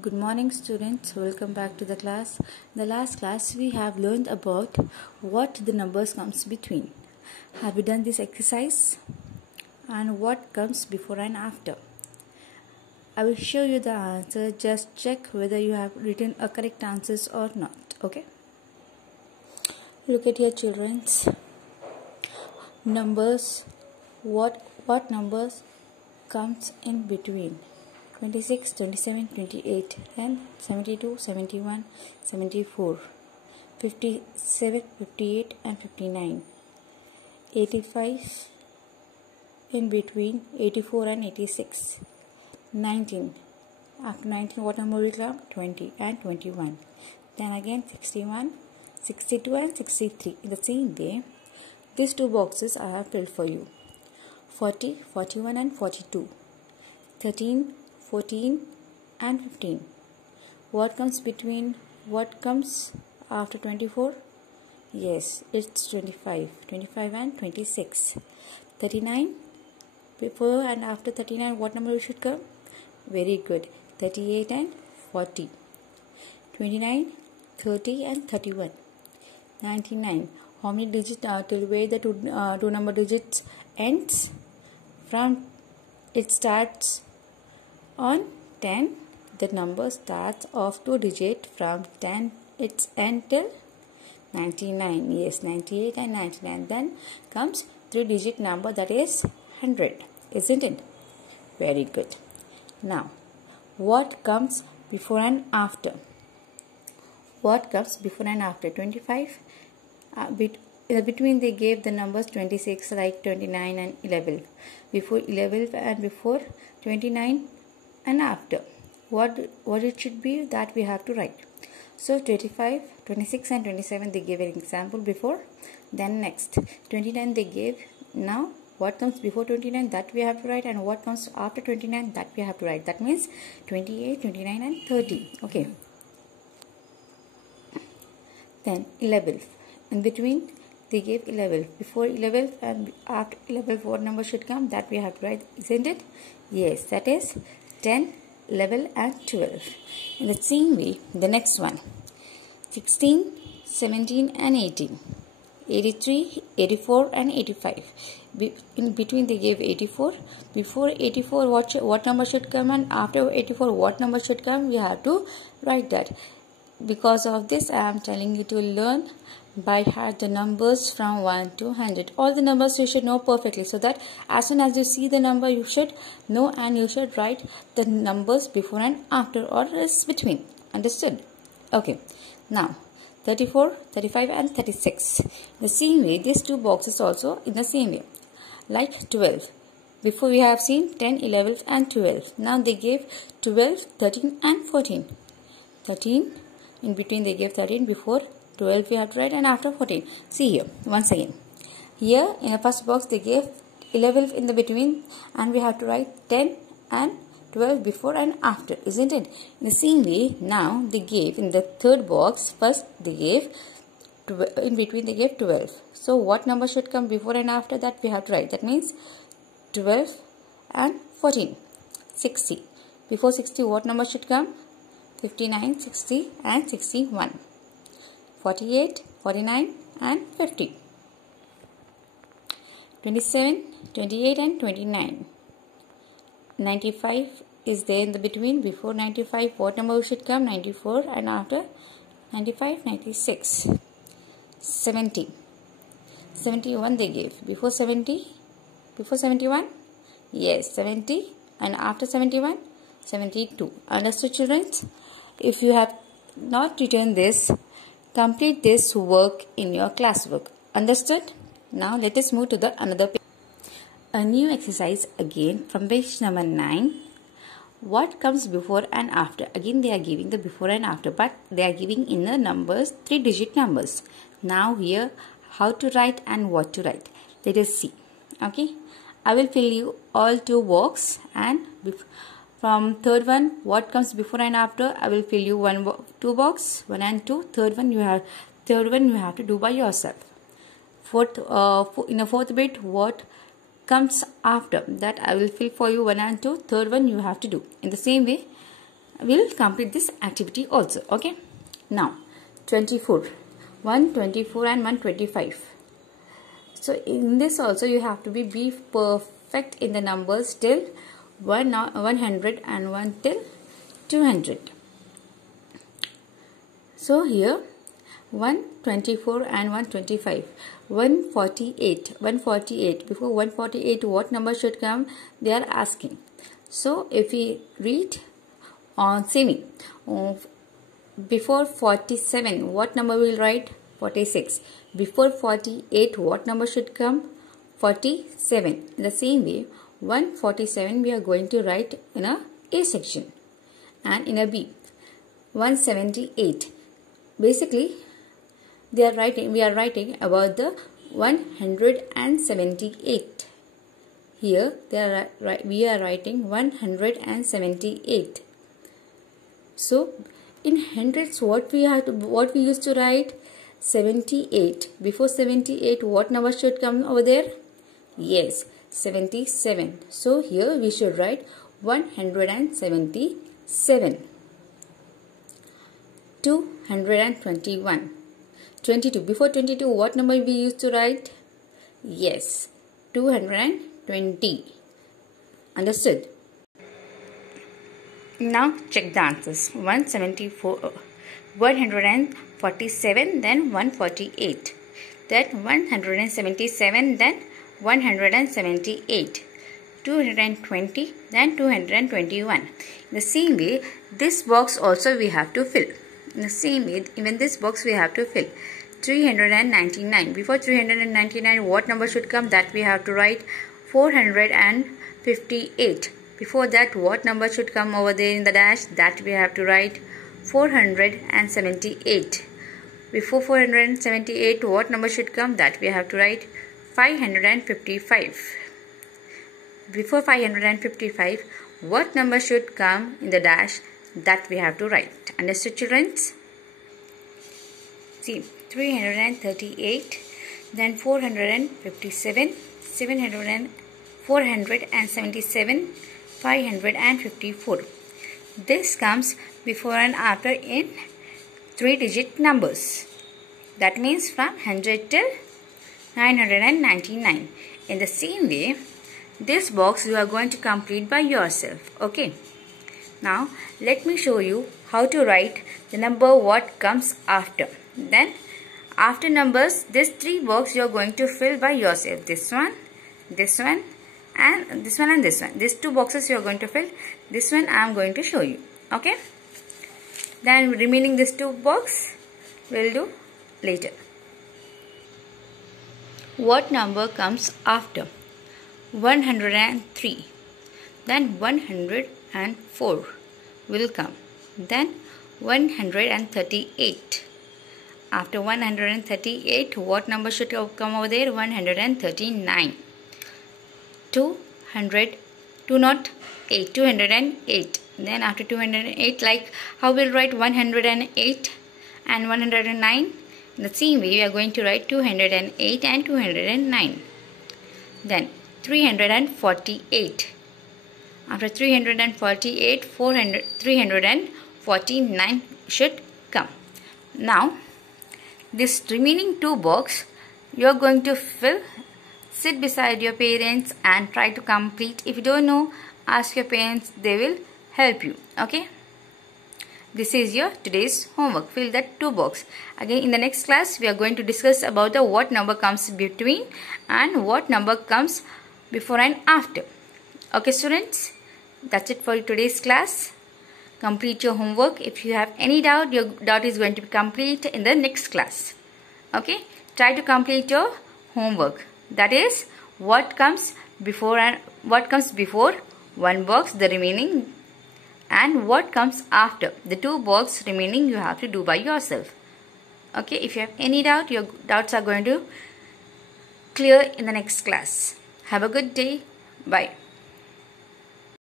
Good morning students, welcome back to the class. In the last class we have learned about what the numbers comes between. Have you done this exercise? And what comes before and after? I will show you the answer, just check whether you have written a correct answers or not, okay? Look at here children's numbers, what numbers comes in between? 26, 27, 28, and 72, 71, 74, 57, 58, and 59. 85 in between 84 and 86. 19. After 19, what number will come? 20 and 21. Then again 61, 62, and 63. In the same way, these two boxes I have filled for you. 40, 41, and 42. 13, 14 and 15. What comes between? What comes after 24? Yes, it's 25. 25 and 26. 39. Before and after 39, what number should come? Very good. 38 and 40. 29, 30 and 31. 99. How many digits till where the two number digits ends? From it starts on 10, the number starts off 2 digit from 10 its end till 99. Yes, 98 and 99. Then comes 3 digit number, that is 100, isn't it? Very good. Now, what comes before and after? What comes before and after? 25. Between they gave the numbers 26, like 29 and 11. Before 11 and before 29 and after, what it should be, that we have to write. So 25, 26 and 27 they gave an example before. Then next 29 they gave. Now what comes before 29, that we have to write, and what comes after 29, that we have to write. That means 28, 29 and 30. Okay. Then 11th, in between they gave 11th. Before 11th and after 11th, what number should come, that we have to write, isn't it? Yes, that is 10, 11 and 12. In the same way, the next one, 16, 17 and 18, 83, 84 and 85. In between they gave 84. Before 84, what number should come, and after 84, what number should come, we have to write that. Because of this, I am telling you to learn by heart the numbers from 1 to 100. All the numbers you should know perfectly, so that as soon as you see the number, you should know and you should write the numbers before and after, or is between. Understood? Okay. Now 34, 35 and 36. The same way, these two boxes also in the same way. Like 12. Before we have seen 10, 11 and 12. Now they gave 12, 13 and 14. 13. In between they gave 13. Before 12 we have to write, and after 14. See here once again. Here in the first box they gave 11 in the between, and we have to write 10 and 12 before and after, isn't it? In the same way, now they gave in the third box, first they gave in between they gave 12. So what number should come before and after, that we have to write. That means 12 and 14. 60. Before 60, what number should come? 59, 60 and 61. 48, 49 and 50. 27, 28 and 29. 95 is there in the between. Before 95, what number should come? 94, and after 95, 96. 70. 71 they gave. Before 70, before 71, yes, 70, and after 71, 72. Understood, children? If you have not written this, complete this work in your classwork. Understood? Now let us move to the another page. A new exercise again from page number 9. What comes before and after? Again they are giving the before and after, but they are giving in the numbers, 3 digit numbers. Now here how to write and what to write. Let us see. Okay. I will fill you all 2 boxes, and from third one, what comes before and after, I will fill you 2 box, 1 and 2. Third one you have to do by yourself. In the fourth bit, what comes after, that I will fill for you 1 and 2. Third one you have to do. In the same way, we'll complete this activity also. Okay. Now 24, 124 and 125. So in this also you have to be perfect in the numbers till 100 and 1 till 200. So here 124 and 125, 148. Before 148 what number should come, they are asking. So if we read on semi, before 47 what number we will write? 46. Before 48 what number should come? 47. In the same way 147 we are going to write in a A section, and in a B 178. Basically we are writing about the 178. Here we are writing 178. So in hundreds what we used to write? 78. Before 78 what number should come over there? Yes, 77. So here we should write 177. 221. 22. Before 22 what number we used to write? Yes, 220. Understood? Now check the answers. 147, then 148. Then 177, then 178. 220, then 221. In the same way, this box also we have to fill. In the same way, even this box we have to fill. 399. Before 399 what number should come? That we have to write 458. Before that what number should come over there in the dash? That we have to write 478. Before 478 what number should come? That we have to write 555. Before 555 what number should come in the dash? That we have to write. Understood, children? See, 338, then 457, 477, 554. This comes before and after in 3-digit numbers. That means from 100 till 999. In the same way, this box you are going to complete by yourself. Okay. Now let me show you how to write the number what comes after. Then after numbers, this 3 box you are going to fill by yourself. This one, and this one, and this one. These 2 boxes you are going to fill. This one I am going to show you. Okay. Then remaining this 2 box we'll do later. What number comes after? 103. Then 104 will come. Then 138. After 138 what number should come over there? 139. 208. Then after 208, like how we'll write 108 and 109? In the same way we are going to write 208 and 209. Then 348. After 348, 349 should come. Now this remaining 2 box you are going to fill. Sit beside your parents and try to complete. If you don't know, ask your parents, they will help you. Okay. This is your today's homework. Fill that 2 box. Again in the next class we are going to discuss about the what number comes between and what number comes before and after. Okay students, that's it for today's class. Complete your homework. If you have any doubt, your doubt is going to be complete in the next class. Okay, try to complete your homework. That is what comes before and what comes before 1 box, the remaining, and what comes after. The 2 box remaining you have to do by yourself. Okay, if you have any doubt, your doubts are going to clear in the next class. Have a good day. Bye.